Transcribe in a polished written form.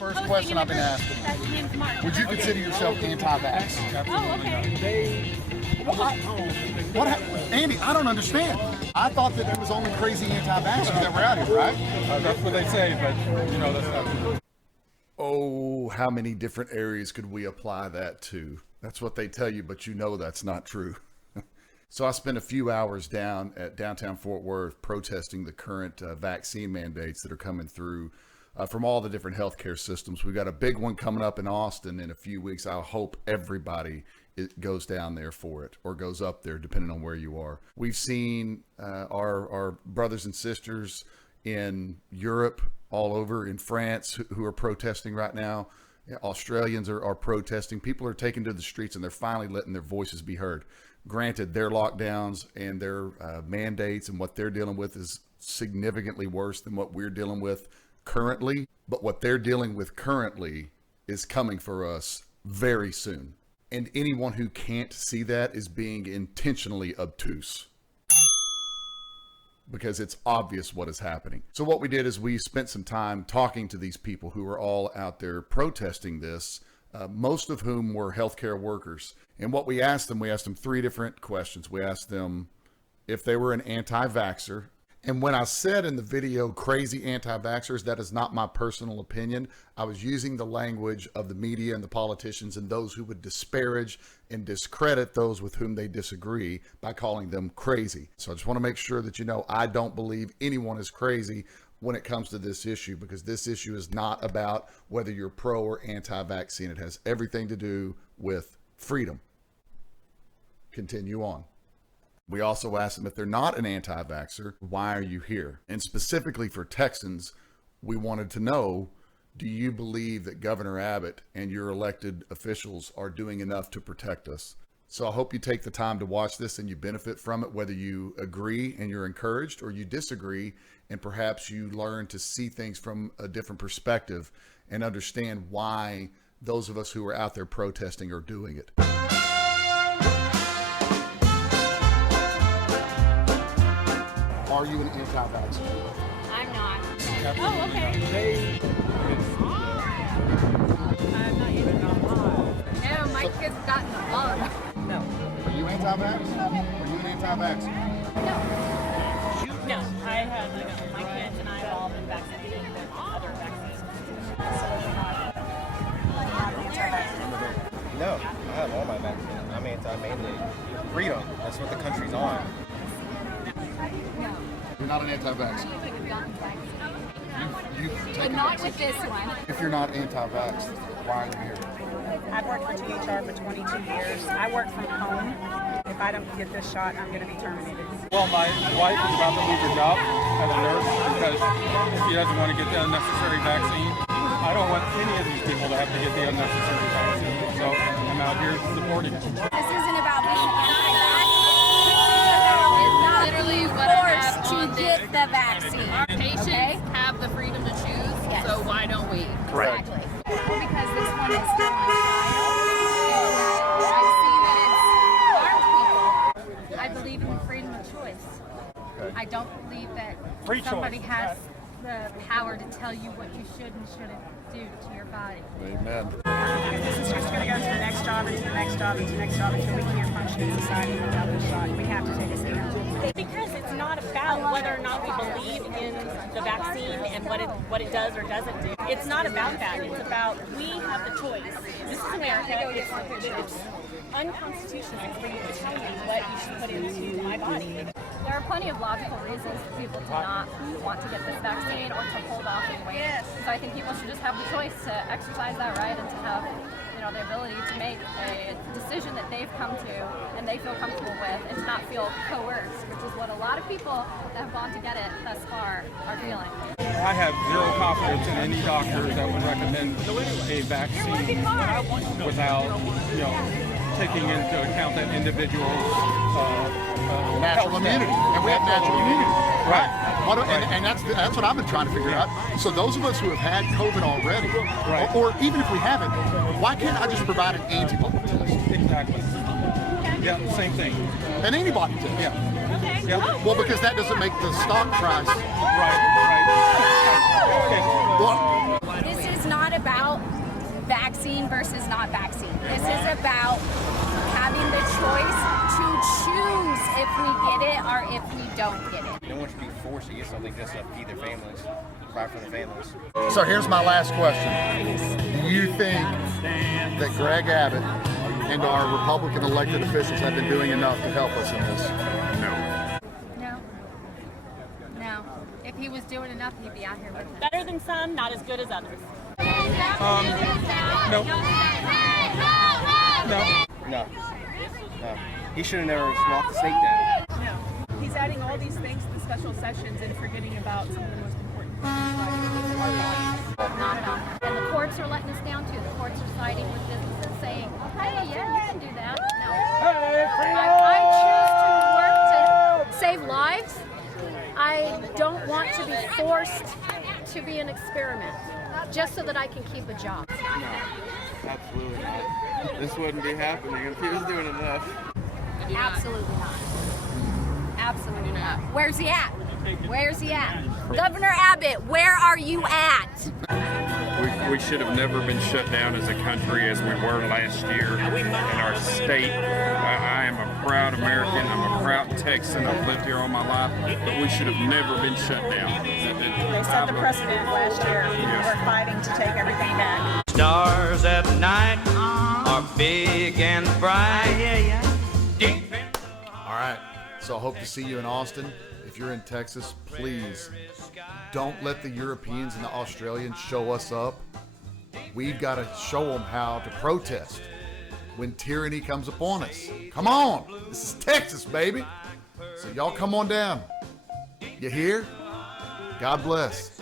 First question I've been asking. Would you consider yourself anti-vax? Oh, okay. Andy, I don't understand. I thought that there was only crazy anti-vaxxers that were out here, right? That's what they say, but that's not true. Oh, how many different areas could we apply that to? That's what they tell you, but that's not true. So I spent a few hours down at downtown Fort Worth protesting the current vaccine mandates that are coming through from all the different healthcare systems. We've got a big one coming up in Austin in a few weeks. I hope everybody goes down there for it or goes up there, depending on where you are. We've seen our brothers and sisters in Europe, all over in France, who are protesting right now. Australians are protesting. People are taking to the streets and they're finally letting their voices be heard. Granted, their lockdowns and their mandates and what they're dealing with is significantly worse than what we're dealing with currently. But what they're dealing with currently is coming for us very soon. And anyone who can't see that is being intentionally obtuse, because it's obvious what is happening. So what we did is we spent some time talking to these people who are all out there protesting this, most of whom were healthcare workers. And what we asked them 3 different questions. We asked them if they were an anti-vaxxer. And when I said in the video, crazy anti-vaxxers, that is not my personal opinion. I was using the language of the media and the politicians and those who would disparage and discredit those with whom they disagree by calling them crazy. So I just want to make sure that I don't believe anyone is crazy when it comes to this issue, because this issue is not about whether you're pro or anti-vaccine. It has everything to do with freedom. Continue on. We also asked them if they're not an anti-vaxxer, why are you here? And specifically for Texans, we wanted to know, do you believe that Governor Abbott and your elected officials are doing enough to protect us? So I hope you take the time to watch this and you benefit from it, whether you agree and you're encouraged or you disagree, and perhaps you learn to see things from a different perspective and understand why those of us who are out there protesting are doing it. Are you an anti-vaxxer? I'm not. Oh, okay. I'm not even No, my kids got in the bug. No. Are you anti-vax? Are you an anti-vaxxer? No, I have my kids and I have all been vaccinated with other vaccines. No, I have all my vaccines. I'm anti-mandate. Freedom. That's what the country's on. You're not an anti-vaxxer. But not with this one. If you're not anti-vax, why are you here? I've worked for THR for 22 years. I work from home. If I don't get this shot, I'm going to be terminated. Well, my wife is about to lose her job as a nurse because she doesn't want to get the unnecessary vaccine. I don't want any of these people to have to get the unnecessary vaccine. So I'm out here supporting it. This isn't about being anti-vax. It's not literally forced to get the vaccine. Our patients have the freedom to choose, so why don't we? Correct. Exactly. Well, because this one is still on trial, and I've seen that it's harmed people. I believe in freedom of choice. I don't believe that somebody has the power to tell you what you should and shouldn't do to your body. Amen. This is just going to go to the next job and to the next job and to the next job until we can't function in society without this shot. We have to take a stand. Because it's not about whether or not we believe in the vaccine and what it does or doesn't do. It's not about that. It's about we have the choice. This is America. It's unconstitutional for you to tell me what you should put into my body. There are plenty of logical reasons for people to not want to get this vaccine or to hold off and wait. So I think people should just have the choice to exercise that right and to have, the ability to make a decision that they've come to and they feel comfortable with, and to not feel coerced, which is what a lot of people that have gone to get it thus far are feeling. I have zero confidence in any doctor that would recommend a vaccine without, taking into account that individual's Natural immunity. And we have natural immunity. Right. And that's what I've been trying to figure out. So those of us who have had COVID already, Right. or even if we haven't, why can't I just provide an antibody test? Exactly. Yeah, same thing. An antibody test? Yeah. Yeah. Well, because that doesn't make the stock price. Right. Well, This is not about vaccine versus not vaccine. This is about having the choice to choose if we get it or if we don't get it. No one should be forced to get something just to feed their families, provide for their families. So here's my last question. Do you think that Greg Abbott and our Republican elected officials have been doing enough to help us in this? No. If he was doing enough, he'd be out here with us. Better than some, not as good as others. No. No. He should have never locked the state down. No. He's adding all these things to the special sessions and forgetting about some of the most important things, like our lives. Not at all. And the courts are letting us down too. The courts are siding with businesses saying, hey, yeah, you can do that. No. I choose to work to save lives. I don't want to be forced to be an experiment just so that I can keep a job. No, absolutely not. This wouldn't be happening if he was doing enough. Absolutely not. Absolutely not. Where's he at? Where's he at? Governor Abbott, where are you at? We should have never been shut down as a country as we were last year in our state. I am a proud American. I'm a proud Texan. I've lived here all my life, but we should have never been shut down. They set the precedent last year. We're fighting to take everything back. Stars at night are big and bright. All right. So I hope to see you in Austin. If you're in Texas, please don't let the Europeans and the Australians show us up. We've got to show them how to protest when tyranny comes upon us. Come on. This is Texas, baby. So y'all come on down. You hear? God bless.